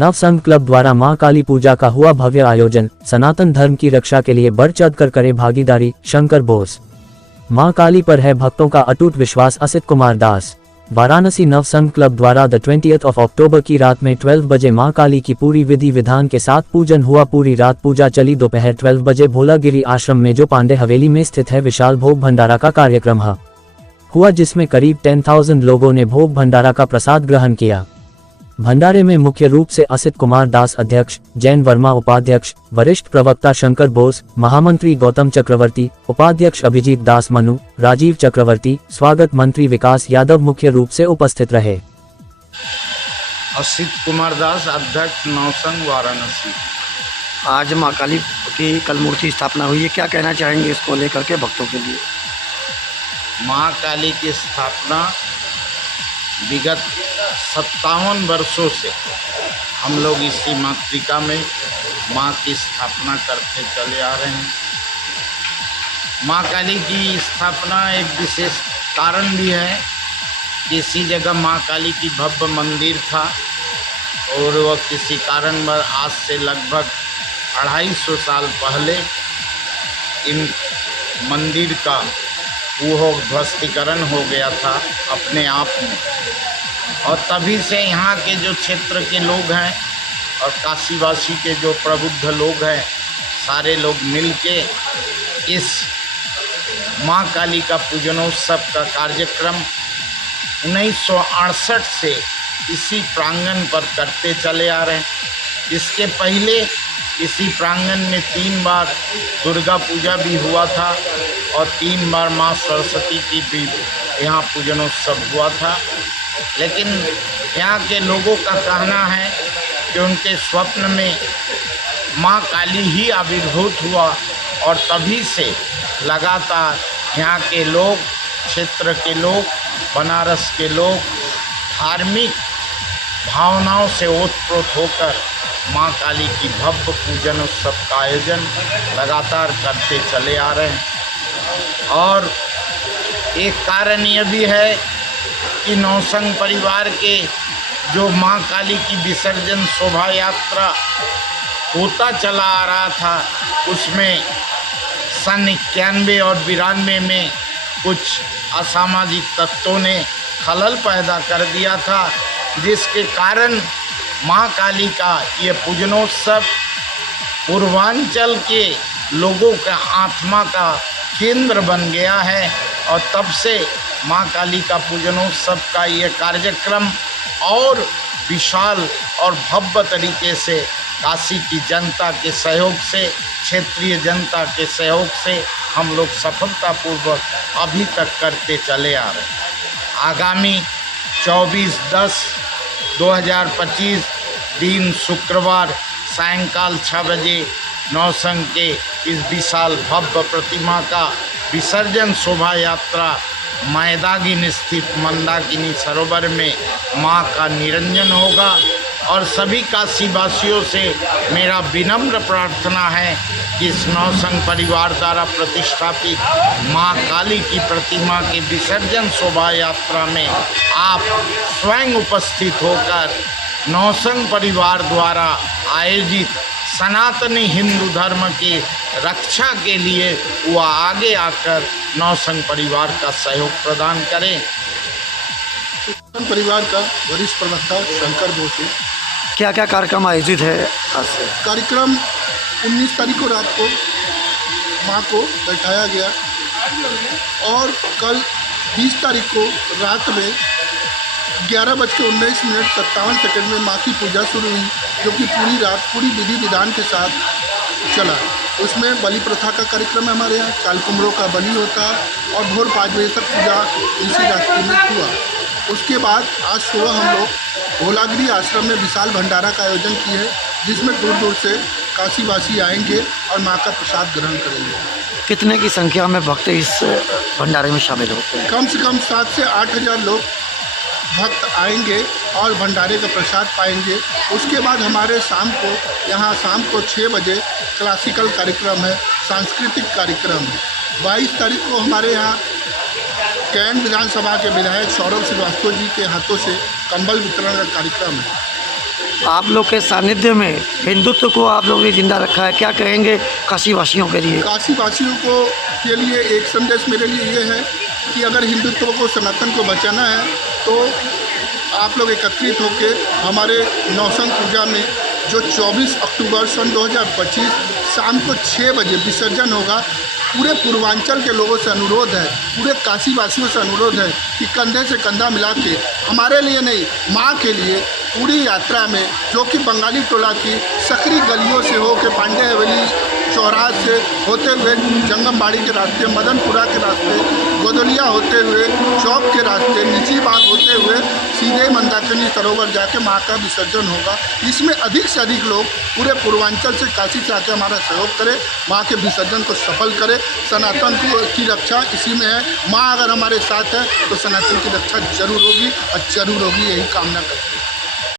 नव संघ क्लब द्वारा मां काली पूजा का हुआ भव्य आयोजन। सनातन धर्म की रक्षा के लिए बढ़ चढ़ कर करे भागीदारी, शंकर बोस। मां काली पर है भक्तों का अटूट विश्वास, असित कुमार दास। वाराणसी नव संघ क्लब द्वारा 20 अक्टूबर की रात में 12 बजे मां काली की पूरी विधि विधान के साथ पूजन हुआ। पूरी रात पूजा चली। दोपहर 12 बजे भोलागिरी आश्रम में जो पांडे हवेली में स्थित है विशाल भोग भंडारा का कार्यक्रम हुआ, जिसमें करीब 10,000 लोगों ने भोग भंडारा का प्रसाद ग्रहण किया। भंडारे में मुख्य रूप से असित कुमार दास अध्यक्ष, जैन वर्मा उपाध्यक्ष, वरिष्ठ प्रवक्ता शंकर बोस, महामंत्री गौतम चक्रवर्ती, उपाध्यक्ष अभिजीत दास मनु, राजीव चक्रवर्ती, स्वागत मंत्री विकास यादव मुख्य रूप से उपस्थित रहे। असित कुमार दास अध्यक्ष नौसंग वाराणसी। आज मां काली की कल मूर्ति स्थापना हुई है, क्या कहना चाहेंगे इसको लेकर के भक्तों के लिए? मां काली की स्थापना विगत 57 वर्षों से हम लोग इसी मातृका में मां की स्थापना करते चले आ रहे हैं। मां काली की स्थापना एक विशेष कारण भी है। किसी जगह मां काली की भव्य मंदिर था और वह किसी कारणवश आज से लगभग 250 साल पहले इन मंदिर का ध्वस्तीकरण हो गया था अपने आप में, और तभी से यहाँ के जो क्षेत्र के लोग हैं और काशीवासी के जो प्रबुद्ध लोग हैं, सारे लोग मिलके इस मां काली का पूजनोत्सव का कार्यक्रम 1968 से इसी प्रांगण पर करते चले आ रहे हैं। इसके पहले इसी प्रांगण में 3 बार दुर्गा पूजा भी हुआ था और 3 बार मां सरस्वती की भी यहाँ पूजनोत्सव हुआ था। लेकिन यहाँ के लोगों का कहना है कि उनके स्वप्न में मां काली ही आविर्भूत हुआ और तभी से लगातार यहाँ के लोग, क्षेत्र के लोग, बनारस के लोग धार्मिक भावनाओं से ओतप्रोत होकर मां काली की भव्य पूजन उत्सव का आयोजन लगातार करते चले आ रहे हैं। और एक कारण यह भी है कि नौसंग परिवार के जो मां काली की विसर्जन शोभा यात्रा होता चला आ रहा था, उसमें सन 91 और 92 में कुछ असामाजिक तत्वों ने खलल पैदा कर दिया था, जिसके कारण मां काली का ये पूजनोत्सव पूर्वांचल के लोगों का आत्मा का केंद्र बन गया है। और तब से मां काली का पूजनोत्सव का ये कार्यक्रम और विशाल और भव्य तरीके से काशी की जनता के सहयोग से, क्षेत्रीय जनता के सहयोग से हम लोग सफलतापूर्वक अभी तक करते चले आ रहे हैं। आगामी 24/10/2025 दिन शुक्रवार सायंकाल 6 बजे नौसंग के इस विशाल भव्य प्रतिमा का विसर्जन शोभा यात्रा मैदागिनी स्थित मंदाकिनी सरोवर में मां का निरंजन होगा। और सभी काशीवासियों से मेरा विनम्र प्रार्थना है कि इस नौसंग परिवार द्वारा प्रतिष्ठापित मां काली की प्रतिमा के विसर्जन शोभा यात्रा में आप स्वयं उपस्थित होकर नौसंग परिवार द्वारा आयोजित सनातनी हिंदू धर्म की रक्षा के लिए वह आगे आकर नौसंग परिवार का सहयोग प्रदान करें। परिवार का वरिष्ठ प्रवक्ता शंकर बोस। क्या क्या कार्यक्रम आयोजित है? आज से कार्यक्रम 19 तारीख को रात को मां को बैठाया गया और कल 20 तारीख को रात में 11:19 में मां की पूजा शुरू हुई, जो कि पूरी रात पूरी विधि विधान के साथ चला। उसमें बलि प्रथा का कार्यक्रम है हमारे यहाँ, काल कुमरों का बलि होता और भोर 5 बजे तक पूजा इसी रात्रि में हुआ। उसके बाद आज सुबह हम लोग भोलागिरी आश्रम में विशाल भंडारा का आयोजन किए हैं, जिसमें दूर दूर से काशीवासी आएंगे और मां का प्रसाद ग्रहण करेंगे। कितने की संख्या में भक्त इस भंडारे में शामिल होते हैं? कम से कम 7 से 8 हज़ार लोग भक्त आएंगे और भंडारे का प्रसाद पाएंगे। उसके बाद हमारे शाम को 6 बजे क्लासिकल कार्यक्रम है, सांस्कृतिक कार्यक्रम है। 22 तारीख को हमारे यहाँ कैंट विधानसभा के विधायक सौरभ श्रीवास्तव जी के हाथों से कंबल वितरण का कार्यक्रम है। आप लोग के सानिध्य में हिंदुत्व को आप लोगों ने जिंदा रखा है, क्या कहेंगे काशी वासियों के लिए? काशी वासियों को के लिए एक संदेश मेरे लिए ये है कि अगर हिंदुत्व को, सनातन को बचाना है तो आप लोग एकत्रित होकर हमारे नौसंग पूजा में जो 24 अक्टूबर सन 2025 शाम को 6 बजे विसर्जन होगा, पूरे पूर्वांचल के लोगों से अनुरोध है, पूरे काशी वासियों से अनुरोध है कि कंधे से कंधा मिला के हमारे लिए नहीं, माँ के लिए पूरी यात्रा में, जो कि बंगाली टोला की सकरी गलियों से हो के पांडे हवेली चौराहे से होते हुए जंगमबाड़ी के रास्ते, मदनपुरा के रास्ते, गोदलिया होते हुए चौक के रास्ते, नीची बाग होते हुए सीधे मंदाकिनी सरोवर जाके माँ का विसर्जन होगा। इसमें अधिक से अधिक लोग पूरे पूर्वांचल से, काशी से आके हमारा सहयोग करें, माँ के विसर्जन को सफल करें। सनातन की रक्षा इसी में है। माँ अगर हमारे साथ है तो सनातन की रक्षा जरूर होगी और जरूर होगी, यही कामना करते हैं।